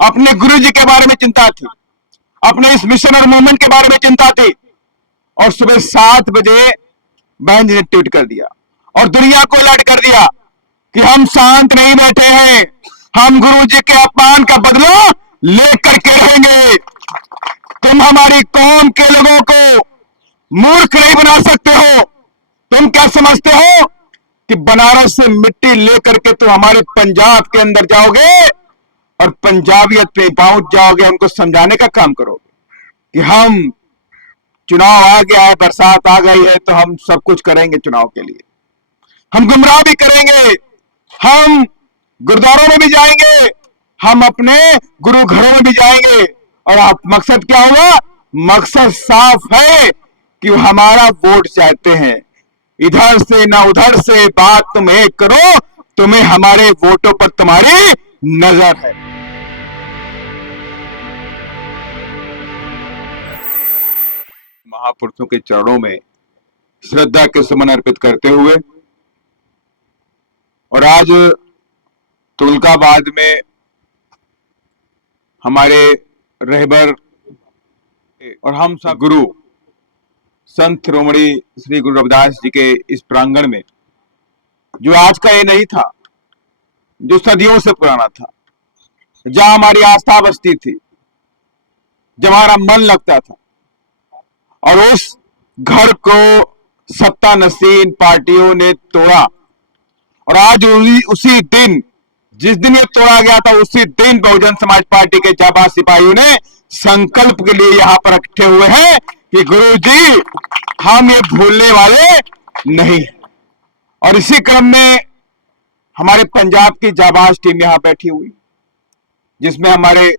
अपने गुरु जी के बारे में चिंता थी, अपने इस मिशन और मूवमेंट के बारे में चिंता थी। और सुबह 7 बजे बहन जी ने ट्वीट कर दिया और दुनिया को अलर्ट कर दिया कि हम शांत नहीं बैठे हैं, हम गुरु जी के अपमान का बदला लेकर के रहेंगे। तुम हमारी कौम के लोगों को मूर्ख नहीं बना सकते हो। तुम क्या समझते हो कि बनारस से मिट्टी लेकर के तुम हमारे पंजाब के अंदर जाओगे और पंजाबियत पे पहुंच जाओगे, हमको समझाने का काम करोगे कि हम चुनाव आ गया है, बरसात आ गई है तो हम सब कुछ करेंगे चुनाव के लिए। हम गुमराह भी करेंगे, हम गुरुद्वारों में भी जाएंगे, हम अपने गुरु घरों में भी जाएंगे। और आप मकसद क्या होगा? मकसद साफ है कि हमारा वोट चाहते हैं। इधर से ना उधर से बात तुम एक करो, तुम्हें हमारे वोटों पर तुम्हारी नजर है। महापुरुषों के चरणों में श्रद्धा के सुमन अर्पित करते हुए और आज तुलकाबाद में हमारे रहबर और हम सब गुरु संत शिरोमणि श्री गुरु रविदास जी के इस प्रांगण में, जो आज का ये नहीं था, जो सदियों से पुराना था, जहां हमारी आस्था बसती थी, जहां हमारा मन लगता था, और उस घर को सत्ता नसीन पार्टियों ने तोड़ा। और आज उसी दिन, जिस दिन ये तोड़ा गया था, उसी दिन बहुजन समाज पार्टी के जाबाज सिपाहियों ने संकल्प के लिए यहां पर इकट्ठे हुए हैं कि गुरु जी हम ये भूलने वाले नहीं। और इसी क्रम में हमारे पंजाब की जाबाज टीम यहां बैठी हुई, जिसमें हमारे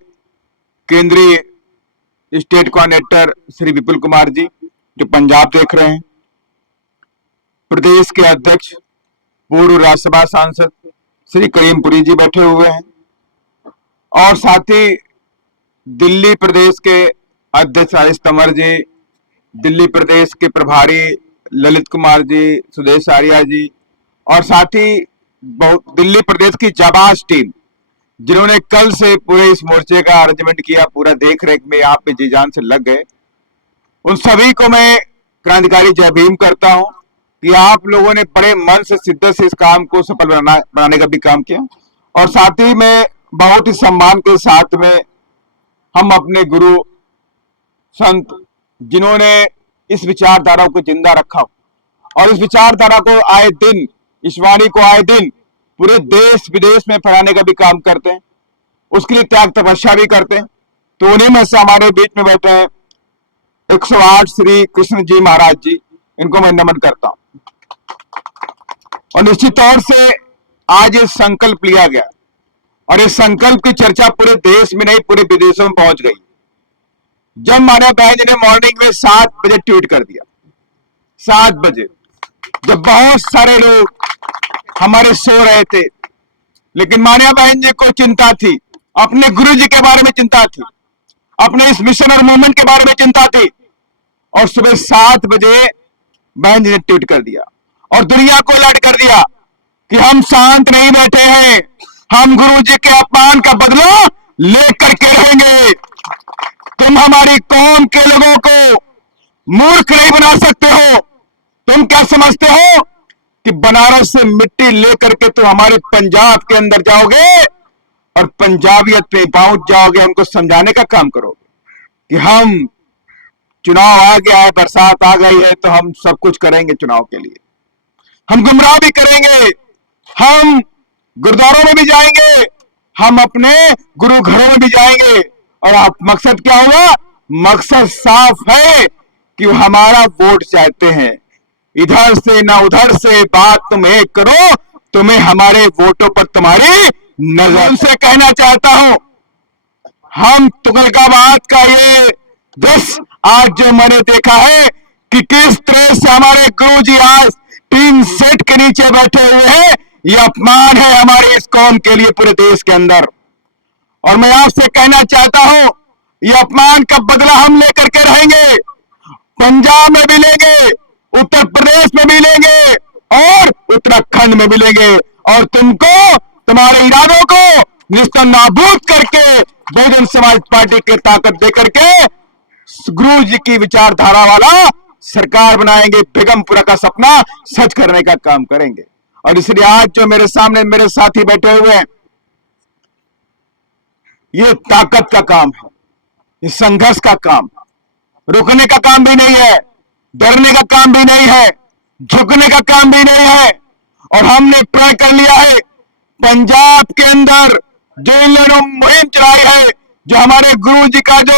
केंद्रीय स्टेट कोऑर्डिनेटर श्री विपुल कुमार जी जो पंजाब देख रहे हैं, प्रदेश के अध्यक्ष पूर्व राज्यसभा सांसद श्री करीमपुरी जी बैठे हुए हैं, और साथ ही दिल्ली प्रदेश के अध्यक्ष राजेश तंवर जी, दिल्ली प्रदेश के प्रभारी ललित कुमार जी, सुदेश आर्या जी, और साथ ही दिल्ली प्रदेश की जाबाज टीम जिन्होंने कल से पूरे इस मोर्चे का अरेंजमेंट किया, पूरा देख रेख में आप पे जी जान से लग गए। उन सभी को मैं क्रांतिकारी जय भीम करता हूं कि आप लोगों ने बड़े मन से, शिद्दत से इस काम को सफल बनाने का भी काम किया। और साथ ही में बहुत ही सम्मान के साथ में हम अपने गुरु संत जिन्होंने इस विचारधारा को जिंदा रखा और इस विचारधारा को आए दिन, इस वाणी को आए दिन पूरे देश विदेश में फैलाने का भी काम करते हैं, उसके लिए त्याग तपस्या भी करते हैं। तो उन्हीं में से हमारे बीच में बैठे हैं 108 श्री कृष्ण जी महाराज जी, इनको मैं नमन करता हूं। और निश्चित तौर से आज ये संकल्प लिया गया और इस संकल्प की चर्चा पूरे देश में नहीं, पूरे विदेशों में पहुंच गई। जब माननीय बहन जी ने मॉर्निंग में 7 बजे ट्वीट कर दिया, 7 बजे, जब बहुत सारे लोग हमारे सो रहे थे, लेकिन माननीय बहन जी को चिंता थी, अपने गुरु जी के बारे में चिंता थी, अपने इस मिशन और मूवमेंट के बारे में चिंता थी। और सुबह 7 बजे बहन जी ने ट्वीट कर दिया और दुनिया को अलर्ट कर दिया कि हम शांत नहीं बैठे हैं, हम गुरु जी के अपमान का बदला लेकर के रहेंगे। तुम हमारी कौम के लोगों को मूर्ख नहीं बना सकते हो। तुम क्या समझते हो कि बनारस से मिट्टी लेकर के तुम हमारे पंजाब के अंदर जाओगे और पंजाबियत पे पहुंच जाओगे, हमको समझाने का काम करोगे कि हम चुनाव आ गया है, बरसात आ गई है तो हम सब कुछ करेंगे चुनाव के लिए। हम गुमराह भी करेंगे, हम गुरुद्वारों में भी जाएंगे, हम अपने गुरु घरों में भी जाएंगे। और आप मकसद क्या होगा? मकसद साफ है कि हमारा वोट चाहते हैं। इधर से ना उधर से बात तुम एक करो, तुम्हें हमारे वोटों पर तुम्हारी नजर। से कहना चाहता हूं, हम तुगलकाबाद का ये दृश्य आज जो मैंने देखा है कि किस तरह से हमारे गुरु जी आज टीन सेट के नीचे बैठे हुए हैं, ये अपमान है हमारी इस कौम के लिए पूरे देश के अंदर। और मैं आपसे कहना चाहता हूं, ये अपमान का बदला हम लेकर के रहेंगे। पंजाब में भी लेंगे, उत्तर प्रदेश में भी लेंगे और उत्तराखंड में भी लेंगे। और तुमको, तुम्हारे इरादों को निस्तनाबूद करके बहुजन समाज पार्टी के ताकत देकर के गुरु जी की विचारधारा वाला सरकार बनाएंगे, बेगमपुरा का सपना सच करने का काम करेंगे। और इसलिए आज जो मेरे सामने मेरे साथी बैठे हुए हैं, ये ताकत का काम है, ये संघर्ष का काम, रुकने का काम भी नहीं है, डरने का काम भी नहीं है, झुकने का काम भी नहीं है। और हमने प्रण कर लिया है, पंजाब के अंदर जो इन लोगों ने मुहिम चलाई है, जो हमारे गुरु जी का जो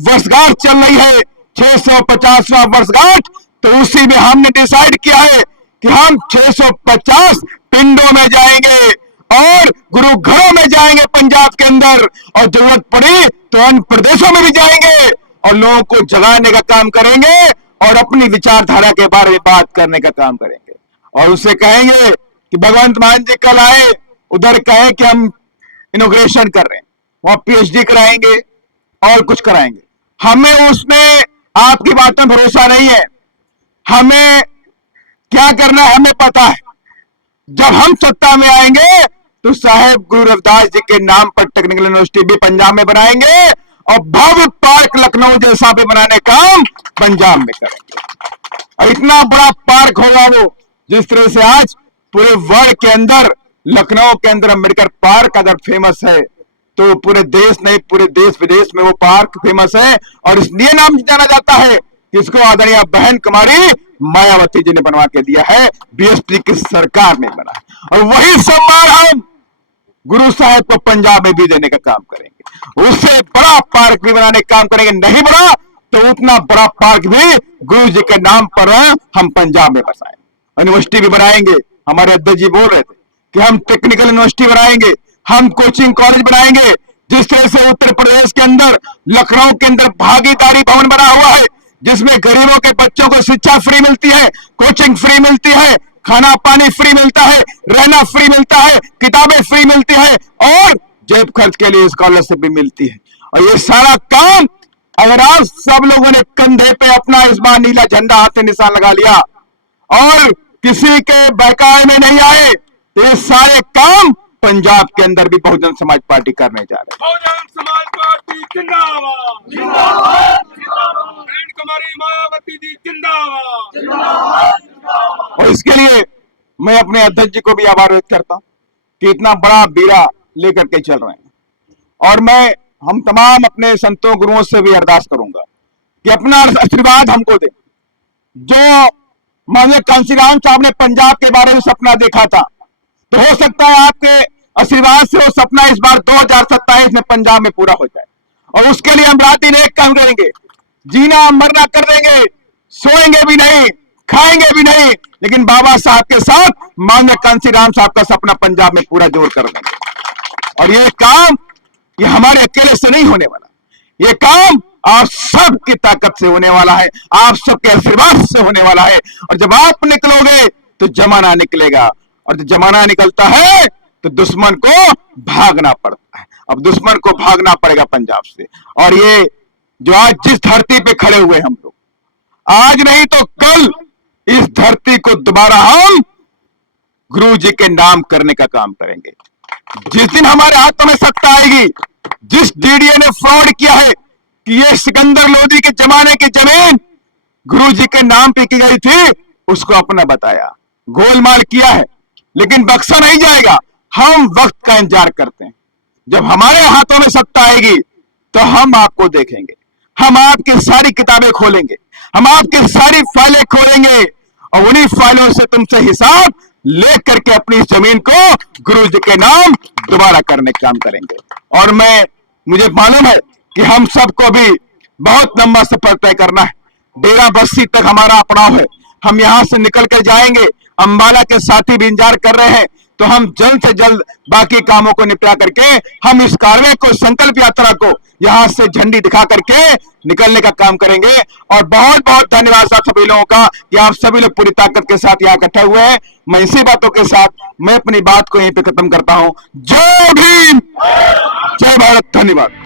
वर्षगांठ चल रही है 650वां वर्षगांठ, तो उसी में हमने डिसाइड किया है कि हम 650 पिंडों में जाएंगे और गुरु घरों में जाएंगे पंजाब के अंदर, और जरूरत पड़ी तो अन्य प्रदेशों में भी जाएंगे और लोगों को जगाने का काम करेंगे और अपनी विचारधारा के बारे में बात करने का काम करेंगे। और उसे कहेंगे कि भगवंत मान जी कल आए, उधर कहें कि हम इनोग्रेशन कर रहे हैं, वहां पीएचडी कराएंगे और कुछ कराएंगे। हमें उसमें आपकी बात में भरोसा नहीं है, हमें क्या करना है हमें पता है। जब हम सत्ता में आएंगे तो साहेब गुरु रविदास जी के नाम पर टेक्निकल यूनिवर्सिटी भी पंजाब में बनाएंगे और भव्य पार्क लखनऊ जैसा भी बनाने का काम पंजाब में करेंगे। और इतना बड़ा पार्क होगा वो, जिस तरह से आज पूरे वर्ल्ड के अंदर लखनऊ के अंदर अम्बेडकर पार्क अगर फेमस है, तो पूरे देश नहीं पूरे देश विदेश में वो पार्क फेमस है। और इसलिए नाम जाना जाता है कि इसको आदरणीय बहन कुमारी मायावती जी ने बनवा के दिया है, बीएसपी की सरकार ने बना। और वही सम्मान हम गुरु साहब को पंजाब में भी देने का काम करेंगे, उससे बड़ा पार्क भी बनाने का काम करेंगे। नहीं बड़ा तो उतना बड़ा पार्क भी गुरु जी के नाम पर हम पंजाब में बसाएंगे। यूनिवर्सिटी भी बनाएंगे, हमारे अध्यक्ष जी बोल रहे थे कि हम टेक्निकल यूनिवर्सिटी बनाएंगे, हम कोचिंग कॉलेज बनाएंगे। जिस तरह से उत्तर प्रदेश के अंदर लखनऊ के अंदर भागीदारी भवन बना हुआ है, जिसमें गरीबों के बच्चों को शिक्षा फ्री मिलती है, कोचिंग फ्री मिलती है, खाना पानी फ्री मिलता है, रहना फ्री मिलता है, किताबें फ्री मिलती है और जेब खर्च के लिए स्कॉलरशिप भी मिलती है। और ये सारा काम अगर आज सब लोगों ने कंधे पे अपना इस बार नीला झंडा हाथ में निशान लगा लिया और किसी के बहकावे में नहीं आए, तो ये सारे काम पंजाब के अंदर भी बहुजन समाज पार्टी करने जा रहे हैं। बहुजन समाज पार्टी जिंदाबाद जिंदाबाद जिंदाबाद, बहन कुमारी मायावती जी जिंदाबाद जिंदाबाद। और इसके लिए मैं अपने अध्यक्ष जी को भी आभार व्यक्त करता हूं कि इतना बड़ा बीड़ा लेकर के चल रहे हैं। और मैं हम तमाम अपने संतों गुरुओं से भी अरदास करूंगा कि अपना आशीर्वाद हमको दे। जो माननीय कांशीराम साहब ने पंजाब के बारे में सपना देखा था, तो हो सकता है आपके आशीर्वाद से वो सपना इस बार 2027 में पंजाब में पूरा हो जाए। और उसके लिए हम रात दिन एक काम करेंगे, जीना मरना कर देंगे, सोएंगे भी नहीं, खाएंगे भी नहीं, लेकिन बाबा साहब के साथ माननीय कांशीराम साहब का सपना पंजाब में पूरा जोर कर देंगे। और ये काम ये हमारे अकेले से नहीं होने वाला, ये काम आप सबकी ताकत से होने वाला है, आप सबके आशीर्वाद से होने वाला है। और जब आप निकलोगे तो जमाना निकलेगा, और जब जमाना निकलता है तो दुश्मन को भागना पड़ता है। अब दुश्मन को भागना पड़ेगा पंजाब से। और ये जो आज जिस धरती पे खड़े हुए हम लोग, आज नहीं तो कल इस धरती को दोबारा हम गुरु जी के नाम करने का काम करेंगे। जिस दिन हमारे हाथों में सत्ता आएगी, जिस डीडीए ने फ्रॉड किया है कि ये सिकंदर लोधी के जमाने की जमीन गुरु जी के नाम पे की गई थी, उसको अपना बताया, गोलमाल किया है, लेकिन बख्शा नहीं जाएगा। हम वक्त का इंतजार करते हैं, जब हमारे हाथों में सत्ता आएगी तो हम आपको देखेंगे, हम आपकी सारी किताबें खोलेंगे, हम आपकी सारी फाइलें खोलेंगे और उन्हीं फाइलों से तुमसे हिसाब लेकर के अपनी इस जमीन को गुरु जी के नाम दोबारा करने का काम करेंगे। और मुझे मालूम है कि हम सबको भी बहुत लंबा सफर तय करना है। डेरा बस्सी तक हमारा अपड़ाव है, हम यहां से निकल कर जाएंगे। अंबाला के साथी भी इंतजार कर रहे हैं, तो हम जल्द से जल्द बाकी कामों को निपटा करके हम इस कार्य को, संकल्प यात्रा को यहां से झंडी दिखा करके निकलने का काम करेंगे। और बहुत बहुत धन्यवाद आप सभी लोगों का कि आप सभी लोग पूरी ताकत के साथ यहाँ इकट्ठे हुए हैं। मैं इसी बातों के साथ मैं अपनी बात को यहीं पे खत्म करता हूं। जय भीम, जय भारत, धन्यवाद।